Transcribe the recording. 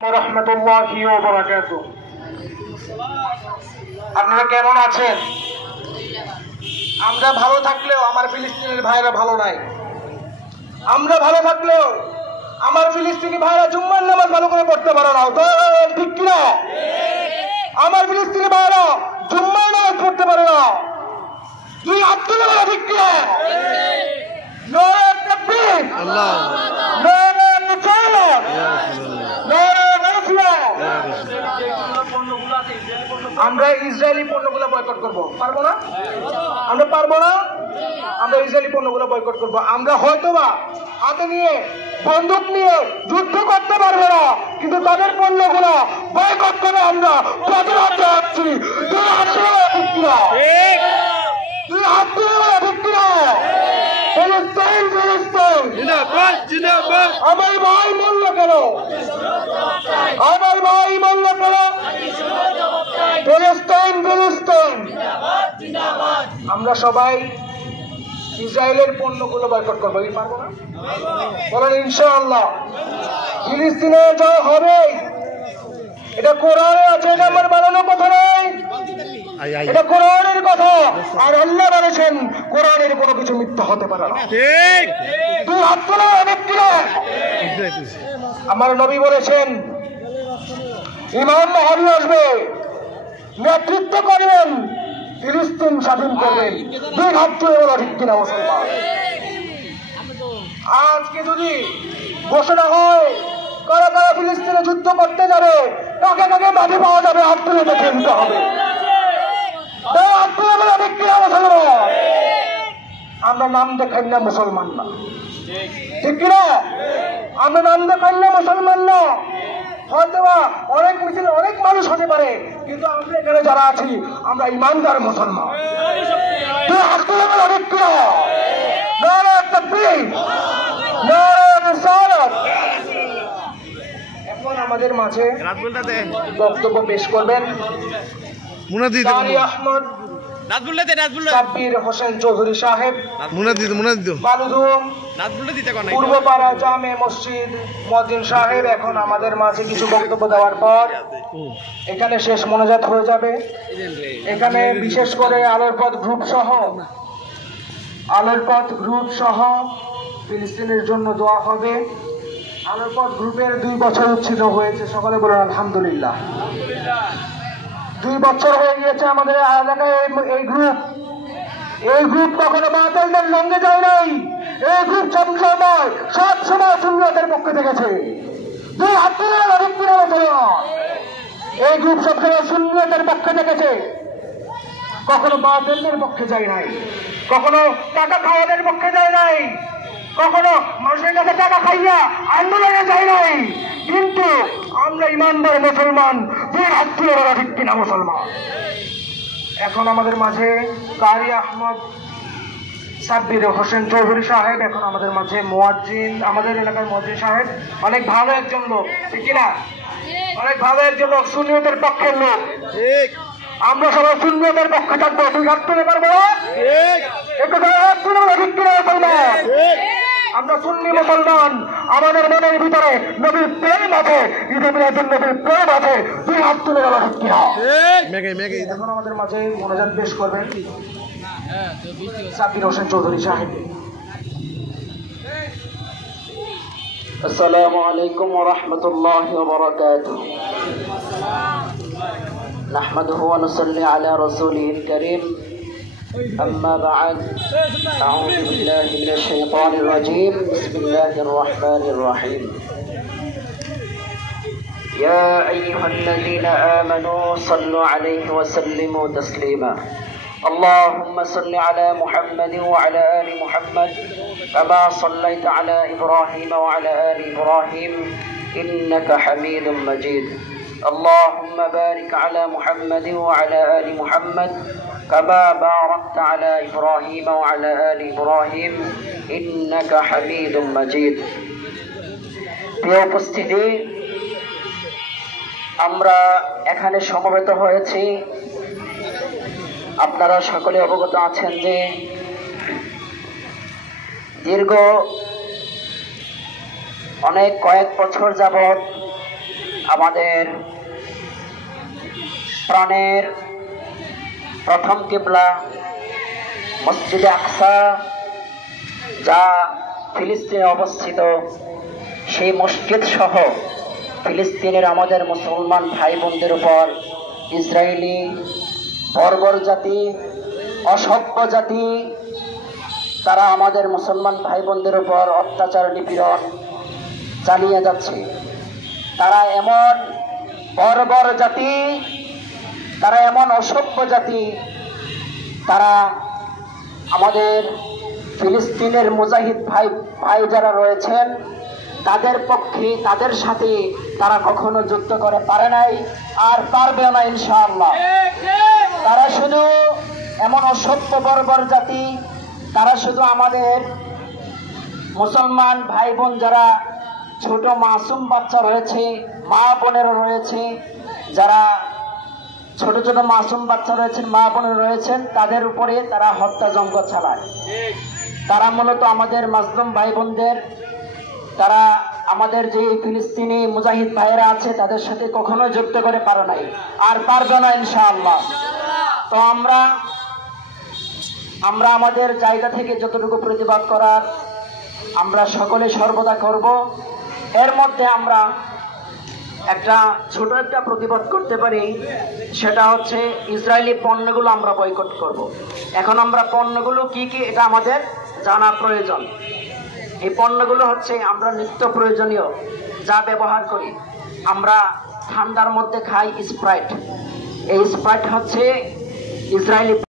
রাহমাতুল্লাহি ওয়া বারাকাতুহু। আপনারা কেমন আছেন? আমরা ভালো থাকলেও আমার ফিলিস্তিনের ভাইরা ভালো নাই। আমরা ভালো থাকলেও আমার ফিলিস্তিনি ভাইরা জুম্মার নামাজ ভালো করে পড়তে পারে না। তো ঠিক কি না? আমার ফিলিস্তিনি ভাইরা জুম্মার নামাজ পড়তে পারে না। তুই আব্দুল্লাহ বলা ঠিক কি না? নারে তাকবীর, আল্লাহ নারে রিসালাত, নারে রাসূলুল্লাহ। আমরা ইসরায়েলি পণ্যগুলো বয়কট করব, পারবো না? আমরা পারবো না? আমরা ইসরায়েলি পণ্যগুলো বয়কট করব। আমরা হয়তোবা হাতে নিয়ে বন্দুক নিয়ে যুদ্ধ করতে পারবো না, কিন্তু তাদের পণ্যগুলো বয়কট করে আমরা প্রতিবাদ জানাচ্ছি। তুই হাত তুলে ঠিক কিনা? তুই হাত তুলে ঠিক কিনা? ফিলিস্তিন, ফিলিস্তিন জিন্দাবাদ, জিন্দাবাদ। আমার ভাই মূল্য কেন? আমার ভাই মূল্য কেন? ফিলিস্তিন, ফিলিস্তিন। আমরা সবাই ইসরায়েলের পণ্যগুলো বয়কট করবো, পারবো না? বলেন ইনশাআল্লাহ। ফিলিস্তিনে জয় হবে, এটা কোরআনে আছে, এটা আমার বানানো কথা নয়, এটা কোরআনের কথা। আর আল্লাহ বলেছেন কোরআনের কোনো কিছু মিথ্যা হতে পারে না। তুই হাত তোলা ব্যক্তি না। আমার নবী বলেছেন ইমাম মাহদী আসবে, নেতৃত্ব করবেন, ফিলিস্তিন স্বাধীন করবেন। দুই হাত তুলে বলা ঠিক কিনা মুসলমান? আজকে যদি ঘোষণা হয় কারা কারা ফিলিস্তিনে যুদ্ধ করতে যাবে, কাকে কাকে মাঠে পাওয়া যাবে, হাত তুলে দেখে দিতে হবে। হাত তুলে বলা ঠিক কিনা মুসলমান? আমরা নাম দেখাই না মুসলমান না, ঠিক কিনা? আমরা নাম দেখাই না মুসলমান না। হয়তো অনেক মিছিল অনেক মানুষ হতে পারে, কিন্তু আমরা এখানে যারা আছি আমরা ইমানদার মুসলমান। এখন আমাদের মাঝে বক্তব্য পেশ করবেন কারি আহমদ সাব্বির হোসেন চৌধুরী সাহেব, বালুধুম পূর্বপাড়া জামে মসজিদ মুয়াজ্জিন সাহেব। এখন আমাদের মাঝে কিছু বক্তব্য দেওয়ার পর এখানে শেষ মোনাজাত হয়ে যাবে। এখানে বিশেষ করে আলোর পথ গ্রুপ সহ ফিলিস্তিনের জন্য দোয়া হবে। আলোর পথ গ্রুপের 2 বছর উচ্ছেদ হয়েছে, সকলে বলেন আলহামদুলিল্লাহ। 2 বছর হয়ে গিয়েছে আমাদের এলাকায় এই গ্রুপ কখনো বাতিলদের লঙ্গে যায় নাই। এই গ্রুপ সব সময় সুন্নিয়তের পক্ষে থেকেছে। এই গ্রুপ সবসময় সুন্নিয়তের পক্ষে থেকেছে, কখনো বাতিলদের পক্ষে যায় নাই, কখনো টাকা খাওয়াদের পক্ষে যায় নাই, কখনো মানুষের কাছে টাকা খাইয়া আন্দোলনে যায় নাই। কিন্তু আমরা ইমানদার মুসলমান, দুই হাত তুলে বলা ঠিক কিনা মুসলমান? এখন আমাদের মাঝে কারি আহমদ সাব্বির হোসেন চৌধুরী সাহেব, এখন আমাদের মাঝে মুয়াজ্জিন, আমাদের এলাকার মুয়াজ্জিন সাহেব অনেক ভালো একজন লোক, ঠিক কিনা? অনেক ভালো একজন লোক, সুন্নিয়তের পক্ষের লোক। আমরা সবাই সুন্নিয়তের পক্ষে থাকবো। দুই হাত তুলে পারবো? আমরা সুন্নি মুসলমান, আমাদের মনের ভিতরে নবীর প্রেম আছে, ঈদে মিলাদুন নবীর প্রেম আছে। দুই হাত তুলে গেল ঠিক কিনা? এখন আমাদের মাঝে মোনাজাত পেশ করবেন সাব্বির হোসেন চৌধুরী সাহেব। আসসালামু আলাইকুম ওয়া রাহমাতুল্লাহি ওয়া বারাকাতুহু। নাহমাদুহু ওয়া নুসাল্লি আলা রাসূলিহিল কারীম। أما بعد، أعوذ بالله من الشيطان الرجيم. بسم الله الرحمن الرحيم. يا أيها الذين آمنوا صلوا عليه وسلموا تسليما. اللهم صل على محمد وعلى آل محمد كما صليت على إبراهيم وعلى آل إبراهيم إنك حميد مجيد. اللهم بارك على محمد وعلى آل محمد كما باركت على إبراهيم وعلى آل إبراهيم إنك حميد مجيد. প্রিয় উপস্থিতি, আমরা এখানে সমবেত হয়েছি, আপনারা সকলে অবগত আছেন যে দীর্ঘ কয়েক বছর যাবৎ আমাদের প্রাণের প্রথম কিবলা মসজিদে আকসা, যা ফিলিস্তিনে অবস্থিত, সেই মসজিদ সহ ফিলিস্তিনের আমাদের মুসলমান ভাই বোনদের উপর ইসরায়েলি বর্বর জাতি, অসভ্য জাতি, তারা আমাদের মুসলমান ভাই বোনদের উপর অত্যাচার নিপীড়ন চালিয়ে যাচ্ছে। তারা এমন বর্বর জাতি, তারা এমন অসভ্য জাতি, তারা আমাদের ফিলিস্তিনের মুজাহিদ ভাই যারা রয়েছেন তাদের পক্ষে, তাদের সাথে তারা কখনো যুদ্ধ করে পারে নাই, আর পারবেও না ইনশাআল্লাহ। তারা শুধু এমন অসভ্য বর্বর জাতি, তারা শুধু আমাদের মুসলমান ভাই বোন যারা ছোট মাসুম বাচ্চা রয়েছে, মা বোনেরা রয়েছে, যারা ছোট ছোট মাসুম বাচ্চা রয়েছেন, মা বোনেরা রয়েছেন, তাদের উপরে তারা হত্যাযজ্ঞ চালায়। তারা মূলত আমাদের মাজলুম ভাই বোনদের, তারা আমাদের যে ফিলিস্তিনি মুজাহিদ ভাইয়েরা আছে তাদের সাথে কখনো যুদ্ধ করে পারে নাই, আর পারবে না ইনশাআল্লাহ। তো আমরা আমাদের জায়গা থেকে যতটুকু প্রতিবাদ করার আমরা সকলে সর্বদা করব। এর মধ্যে আমরা ছোট একটা প্রতিবাদ করতে পারি, সেটা হচ্ছে ইসরায়েলি পণ্যগুলো আমরা বয়কট করব। এখন আমরা পণ্যগুলো কি কি এটা আমাদের জানা প্রয়োজন। এই পণ্যগুলো হচ্ছে আমরা নিত্য প্রয়োজনীয় যা ব্যবহার করি। আমরা ঠান্ডার মধ্যে খাই স্প্রাইট, এই স্প্রাইট হচ্ছে ইসরায়েলি